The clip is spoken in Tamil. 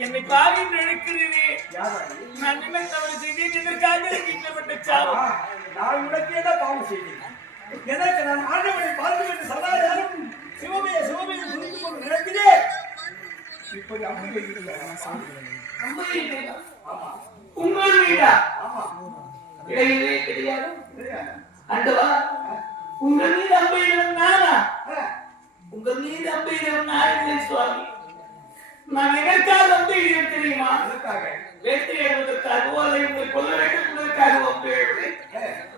என்னை பாவி நினைக்கிறீரே நான் என்ன தவறு செய்தேன் இதற்காக கிட்டப்பட்ட சாவு நான் உனக்கு என்ன பாவம் செய்தேன் எனக்கு நான் ஆண்டவனை பார்த்து என்று சதாயம் சிவமையை புரிந்து கொண்டு நினைக்கிறேன் இப்படி அம்பை உங்கள் வீடா இடையிலே தெரியாது ஆண்டவா உங்கள் மீது அம்பையிடம் நானா உங்கள் மீது அம்பையிடம் நான் சுவாமி நான் எதற்காக அம்பையிடம் தெரியுமா வேட்டையாடுவதற்காகவோ அல்லது உங்களை கொல்ல வேண்டும் என்பதற்காகவோ அம்பையிடுவேன்